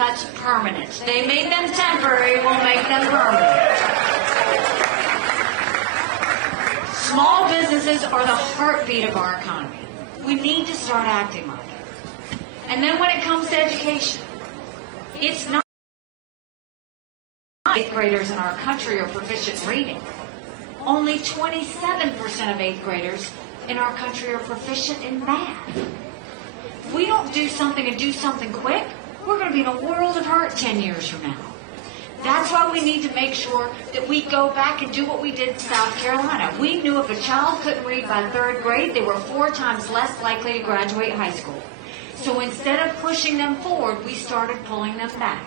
cuts permanent. They made them temporary, we'll make them permanent. Small businesses are the heartbeat of our economy. We need to start acting like it. And then when it comes to education, it's not 8th graders in our country are proficient in reading. Only 27% of 8th graders in our country are proficient in math. If we don't do something and do something quick, we're going to be in a world of hurt 10 years from now. That's why we need to make sure that we go back and do what we did in South Carolina. We knew if a child couldn't read by 3rd grade, they were 4 times less likely to graduate high school. So instead of pushing them forward, we started pulling them back.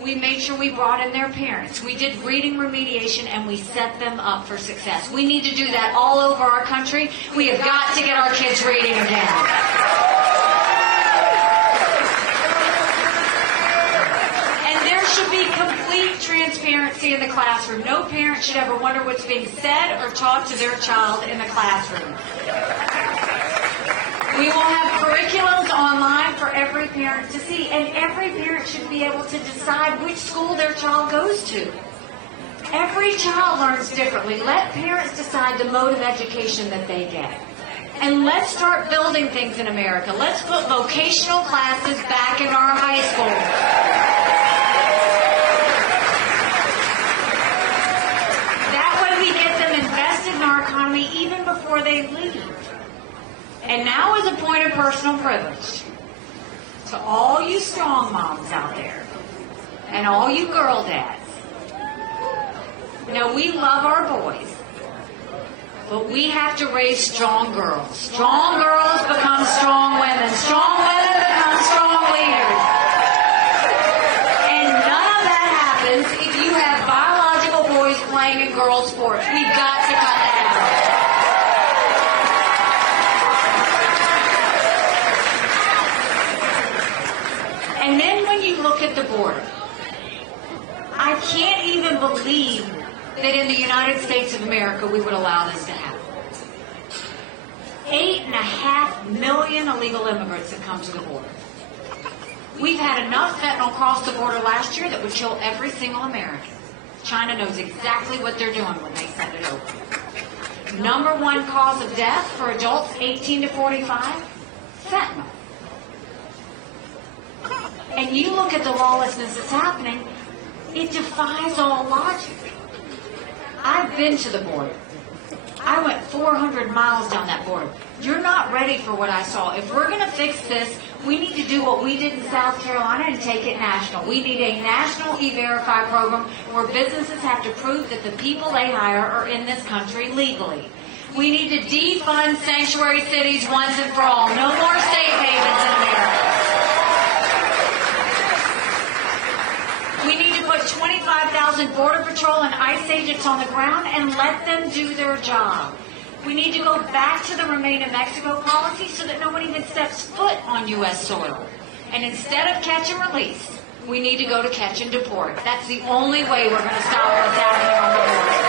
We made sure we brought in their parents. We did reading remediation, and we set them up for success. We need to do that all over our country. We have got to get our kids reading again. Should be complete transparency in the classroom. No parent should ever wonder what's being said or taught to their child in the classroom. We will have curriculums online for every parent to see, and every parent should be able to decide which school their child goes to. Every child learns differently. Let parents decide the mode of education that they get. And let's start building things in America. Let's put vocational classes back in our high schools. Even before they leave. And now is a point of personal privilege to all you strong moms out there and all you girl dads. You know, we love our boys, but we have to raise strong girls. Strong girls become strong women. Strong women become strong leaders. And none of that happens if you have biological boys playing in girls' sports. We've got to cut that out. And then when you look at the border, I can't even believe that in the United States of America we would allow this to happen. 8.5 million illegal immigrants have come to the border. We've had enough fentanyl cross the border last year that would kill every single American. China knows exactly what they're doing when they send it over. Number 1 cause of death for adults 18 to 45, fentanyl. And you look at the lawlessness that's happening, it defies all logic. I've been to the border. I went 400 miles down that border. You're not ready for what I saw. If we're going to fix this, we need to do what we did in South Carolina and take it national. We need a national E-Verify program where businesses have to prove that the people they hire are in this country legally. We need to defund sanctuary cities once and for all. No more safe havens in America. We need to put 25,000 Border Patrol and ICE agents on the ground and let them do their job. We need to go back to the Remain in Mexico policy so that no one even steps foot on U.S. soil. And instead of catch and release, we need to go to catch and deport. That's the only way we're going to stop what's happening on the border.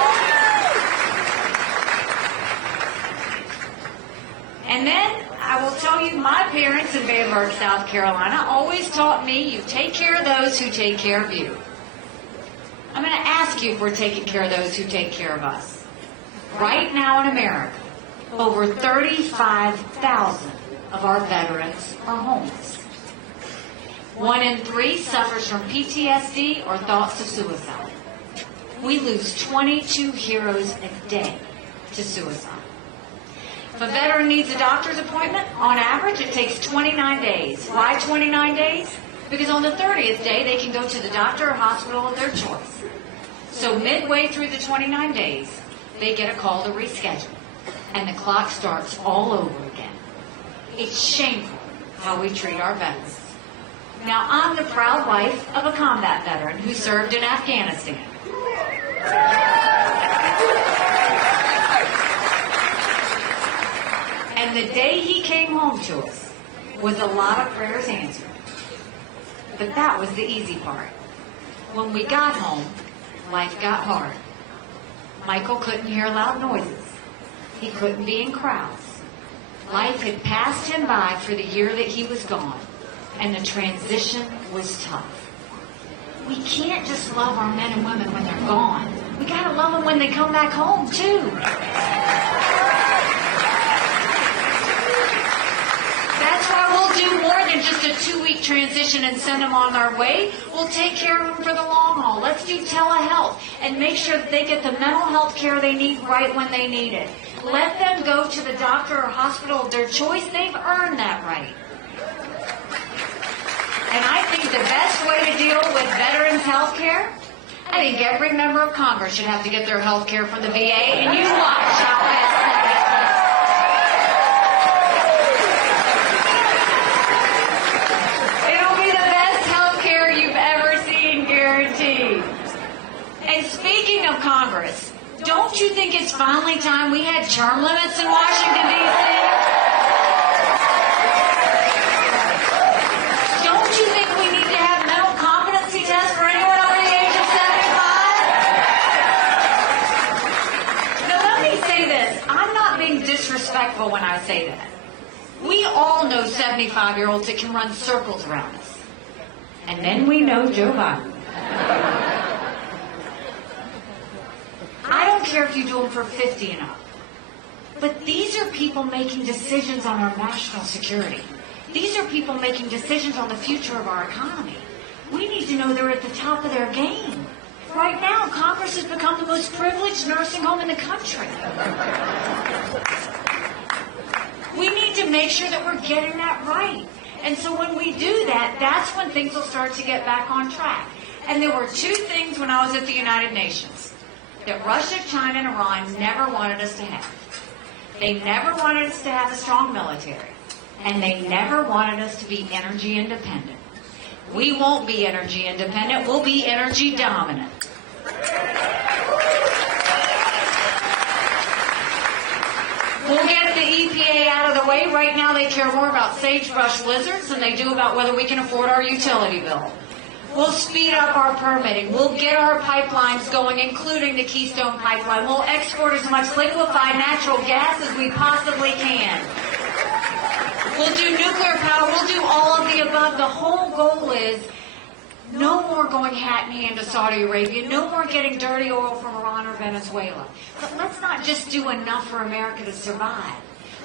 And then I will tell you, my parents in Van Burke, South Carolina, always taught me, you take care of those who take care of you. I'm going to ask you if we're taking care of those who take care of us. Right now in America, over 35,000 of our veterans are homeless. 1 in 3 suffers from PTSD or thoughts of suicide. We lose 22 heroes a day to suicide. If a veteran needs a doctor's appointment, on average it takes 29 days. Why 29 days? Because on the 30th day they can go to the doctor or hospital of their choice. So midway through the 29 days, they get a call to reschedule, and the clock starts all over again. It's shameful how we treat our veterans. Now, I'm the proud wife of a combat veteran who served in Afghanistan. And the day he came home to us was a lot of prayers answered. But that was the easy part. When we got home, life got hard. Michael couldn't hear loud noises. He couldn't be in crowds. Life had passed him by for the year that he was gone, and the transition was tough. we can't just love our men and women when they're gone. We got to love them when they come back home, too. That's why we'll do more than just a 2-week transition and send them on their way. We'll take care of them for the long haul. Let's do telehealth and make sure that they get the mental health care they need right when they need it. Let them go to the doctor or hospital of their choice. They've earned that right. And I think the best way to deal with veterans' health care, I think every member of Congress should have to get their health care from the VA, and you watch how fast that gets. It'll be the best health care you've ever seen, guaranteed. And speaking of Congress, don't you think it's finally time we had term limits in Washington, D.C.? Don't you think we need to have mental competency tests for anyone over the age of 75? Now, let me say this. I'm not being disrespectful when I say that. We all know 75-year-olds that can run circles around us. And then we know Joe Biden. I don't care if you do them for 50 and up. But these are people making decisions on our national security. These are people making decisions on the future of our economy. We need to know they're at the top of their game. Right now, Congress has become the most privileged nursing home in the country. We need to make sure that we're getting that right. And so when we do that, that's when things will start to get back on track. And there were 2 things when I was at the United Nations that Russia, China, and Iran never wanted us to have. They never wanted us to have a strong military. And they never wanted us to be energy independent. We won't be energy independent. We'll be energy dominant. We'll get the EPA out of the way. Right now they care more about sagebrush lizards than they do about whether we can afford our utility bill. We'll speed up our permitting. We'll get our pipelines going, including the Keystone Pipeline. We'll export as much liquefied natural gas as we possibly can. We'll do nuclear power. We'll do all of the above. The whole goal is no more going hat in hand to Saudi Arabia. No more getting dirty oil from Iran or Venezuela. But let's not just do enough for America to survive.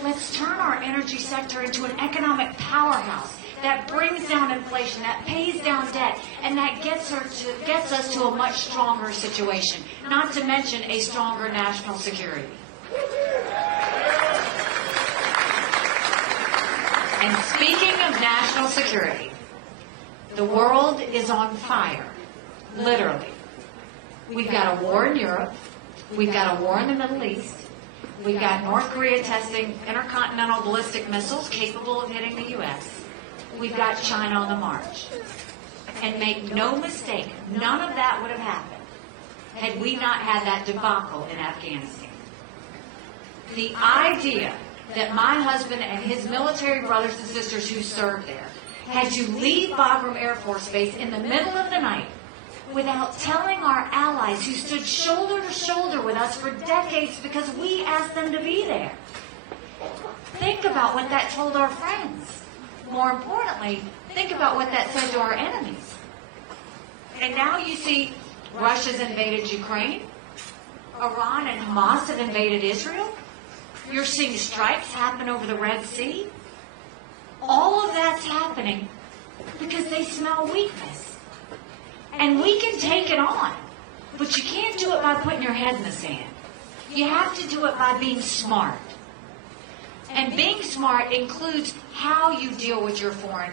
Let's turn our energy sector into an economic powerhouse that brings down inflation, that pays down debt, and that gets us to a much stronger situation, not to mention a stronger national security. And speaking of national security, the world is on fire, literally. We've got a war in Europe. We've got a war in the Middle East. We've got North Korea testing intercontinental ballistic missiles capable of hitting the U.S. We've got China on the march. And make no mistake, none of that would have happened had we not had that debacle in Afghanistan. The idea that my husband and his military brothers and sisters who served there had to leave Bagram Air Force Base in the middle of the night without telling our allies who stood shoulder to shoulder with us for decades because we asked them to be there. Think about what that told our friends. More importantly, think about what that said to our enemies. And now you see Russia's invaded Ukraine. Iran and Hamas have invaded Israel. You're seeing strikes happen over the Red Sea. All of that's happening because they smell weakness. And we can take it on, but you can't do it by putting your head in the sand. You have to do it by being smart. And being smart includes how you deal with your foreign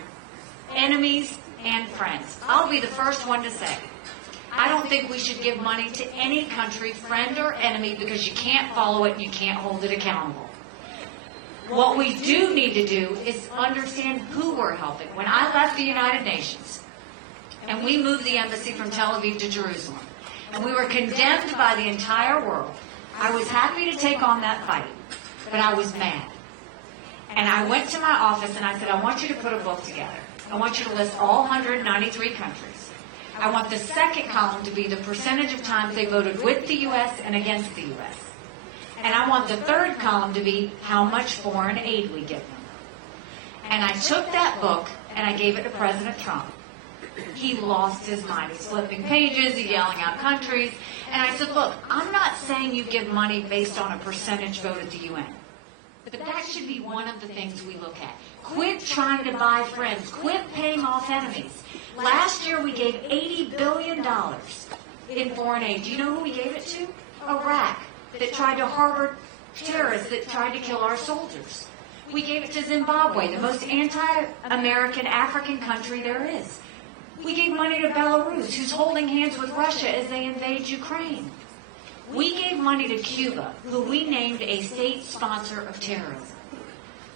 enemies and friends. I'll be the first one to say, I don't think we should give money to any country, friend or enemy, because you can't follow it and you can't hold it accountable. What we do need to do is understand who we're helping. When I left the United Nations, and we moved the embassy from Tel Aviv to Jerusalem, and we were condemned by the entire world, I was happy to take on that fight, but I was mad. And I went to my office and I said, I want you to put a book together. I want you to list all 193 countries. I want the second column to be the percentage of times they voted with the U.S. and against the U.S. And I want the third column to be how much foreign aid we give them. And I took that book and I gave it to President Trump. He lost his mind. He's flipping pages, he's yelling out countries. And I said, look, I'm not saying you give money based on a percentage vote at the UN. But that should be one of the things we look at. Quit trying to buy friends. Quit paying off enemies. Last year we gave $80 billion in foreign aid. Do you know who we gave it to? Iraq, that tried to harbor terrorists that tried to kill our soldiers. We gave it to Zimbabwe, the most anti-American African country there is. We gave money to Belarus, who's holding hands with Russia as they invade Ukraine. We gave money to Cuba, who we named a state sponsor of terrorism.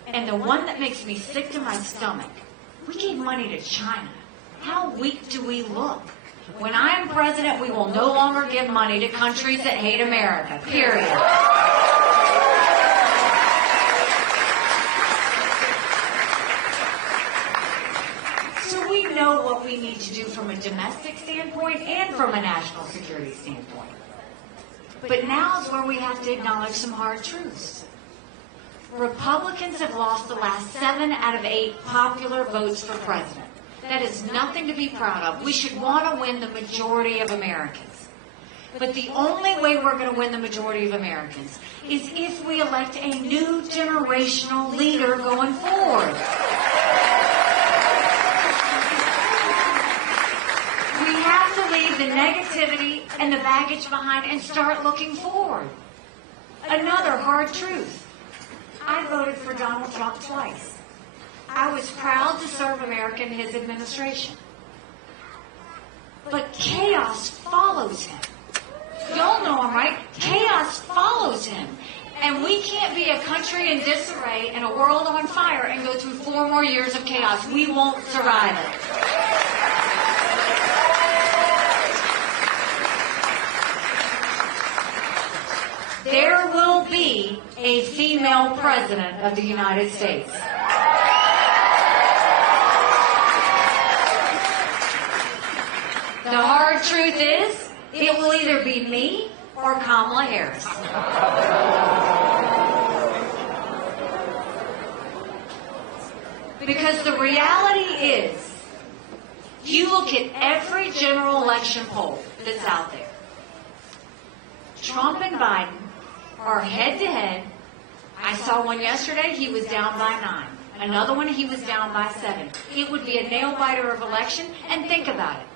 And the one that makes me sick to my stomach, we gave money to China. How weak do we look? When I'm president, we will no longer give money to countries that hate America, period. So we know what we need to do from a domestic standpoint and from a national security standpoint. But now is where we have to acknowledge some hard truths. Republicans have lost the last 7 out of 8 popular votes for president. That is nothing to be proud of. We should want to win the majority of Americans. But the only way we're going to win the majority of Americans is if we elect a new generational leader going forward. We have to leave the negativity and the baggage behind and start looking forward. Another hard truth. I voted for Donald Trump twice. I was proud to serve America in his administration. But chaos follows him. Y'all know him, right? Chaos follows him. And we can't be a country in disarray and a world on fire and go through 4 more years of chaos. We won't survive it. There will be a female president of the United States. The hard truth is, it will either be me or Kamala Harris. Because the reality is, you look at every general election poll that's out there. Trump and Biden are head-to-head. I saw one yesterday, he was down by 9. Another one, he was down by 7. It would be a nail-biter of election, and think about it.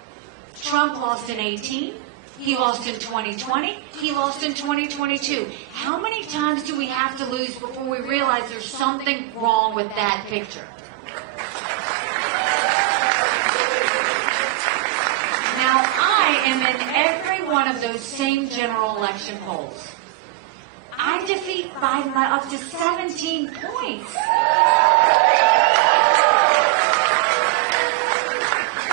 Trump lost in 2018, he lost in 2020, he lost in 2022. How many times do we have to lose before we realize there's something wrong with that picture? Now, I am in every one of those same general election polls. I defeat Biden by up to 17 points.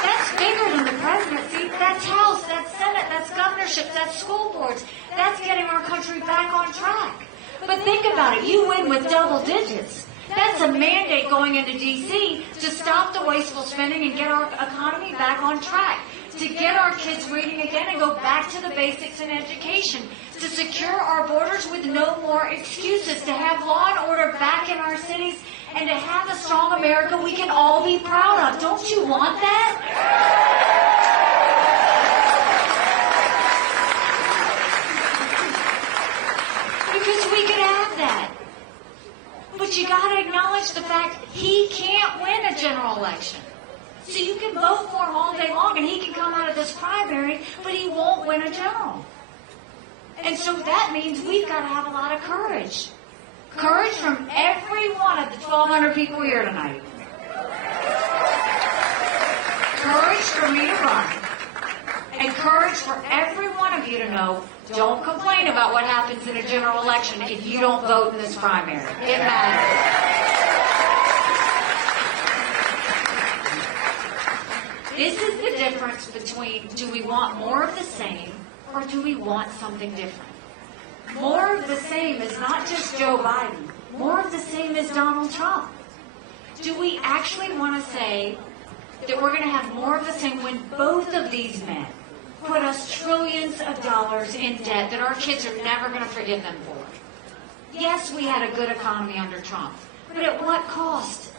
That's bigger than the presidency. That's House, that's Senate, that's governorship, that's school boards. That's getting our country back on track. But think about it. You win with double digits. That's a mandate going into D.C. to stop the wasteful spending and get our economy back on track, to get our kids reading again and go back to the basics in education, to secure our borders with no more excuses, to have law and order back in our cities, and to have a strong America we can all be proud of. Don't you want that? Because we could have that. But you got to acknowledge the fact he can't win a general election. So you can vote for him all day long, and he can come out of this primary, but he won't win a general. And so that means we've got to have a lot of courage. Courage from every one of the 1,200 people here tonight. Courage for me to run. And courage for every one of you to know, don't complain about what happens in a general election if you don't vote in this primary. It matters. This is the difference between, do we want more of the same or do we want something different? More of the same is not just Joe Biden. More of the same is Donald Trump. Do we actually want to say that we're going to have more of the same when both of these men put us trillions of dollars in debt that our kids are never going to forgive them for? Yes, we had a good economy under Trump, but at what cost?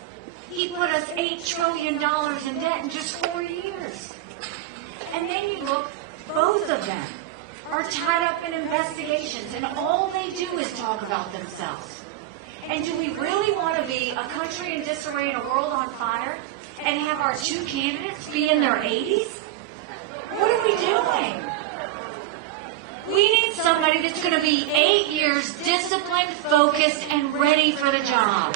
He put us $8 trillion in debt in just 4 years. And then you look, both of them are tied up in investigations, and all they do is talk about themselves. And do we really want to be a country in disarray and a world on fire and have our two candidates be in their 80s? What are we doing? We need somebody that's going to be 8 years disciplined, focused, and ready for the job.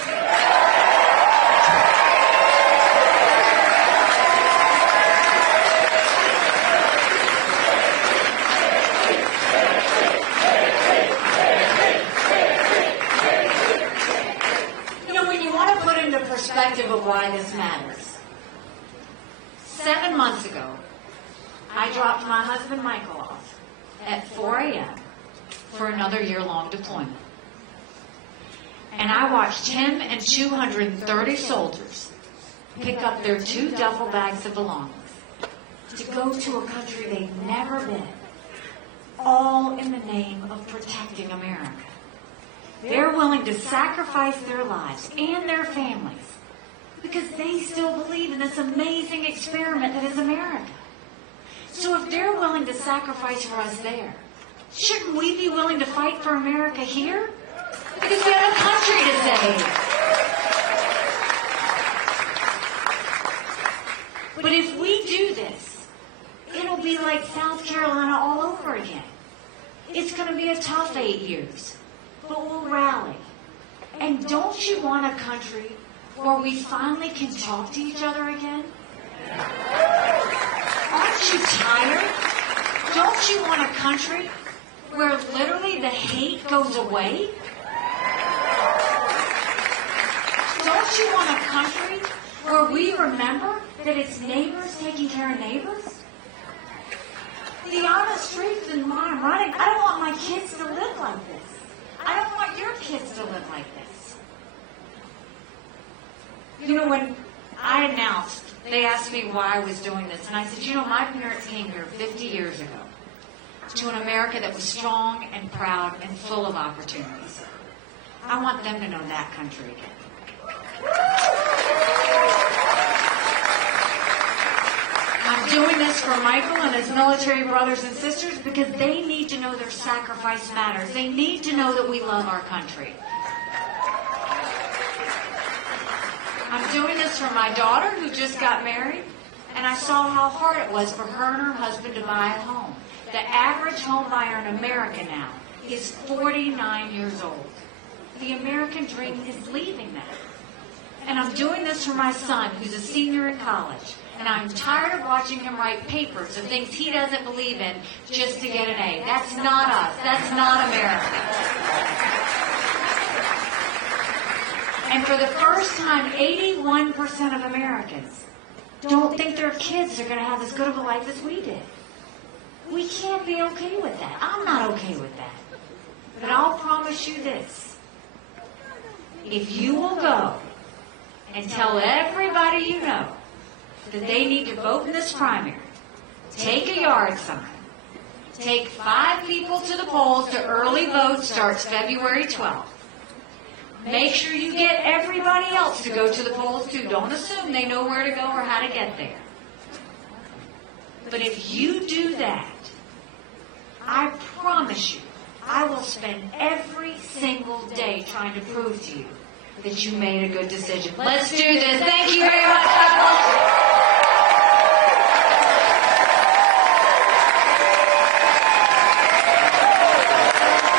Perspective of why this matters. 7 months ago, I dropped my husband Michael off at 4 a.m. for another year-long deployment. And I watched him and 230 soldiers pick up their 2 duffel bags of belongings to go to a country they've never been, all in the name of protecting America. They're willing to sacrifice their lives and their families because they still believe in this amazing experiment that is America. So if they're willing to sacrifice for us there, shouldn't we be willing to fight for America here? Because we have a country to save. But if we do this, it'll be like South Carolina all over again. It's going to be a tough 8 years. But we'll rally. And don't you want a country where we finally can talk to each other again? Aren't you tired? Don't you want a country where literally the hate goes away? Don't you want a country where we remember that it's neighbors taking care of neighbors? The honest truth in my running, I don't want my kids to live like this. I don't want your kids to live like this. You know, when I announced, they asked me why I was doing this, and I said, you know, my parents came here 50 years ago to an America that was strong and proud and full of opportunities. I want them to know that country again. I'm doing this for Michael and his military brothers and sisters because they need to know their sacrifice matters. They need to know that we love our country. I'm doing this for my daughter who just got married, and I saw how hard it was for her and her husband to buy a home. The average home buyer in America now is 49 years old. The American dream is leaving them. And I'm doing this for my son who's a senior in college. And I'm tired of watching him write papers of things he doesn't believe in just to get an A. That's not us. That's not America. And for the first time, 81% of Americans don't think their kids are going to have as good of a life as we did. We can't be okay with that. I'm not okay with that. But I'll promise you this. If you will go and tell everybody you know that they need to vote in this primary, take a yard sign, take 5 people to the polls. The early vote starts February 12th. Make sure you get everybody else to go to the polls too. Don't assume they know where to go or how to get there. But if you do that, I promise you, I will spend every single day trying to prove to you that you made a good decision. Let's do this. Thank you very much.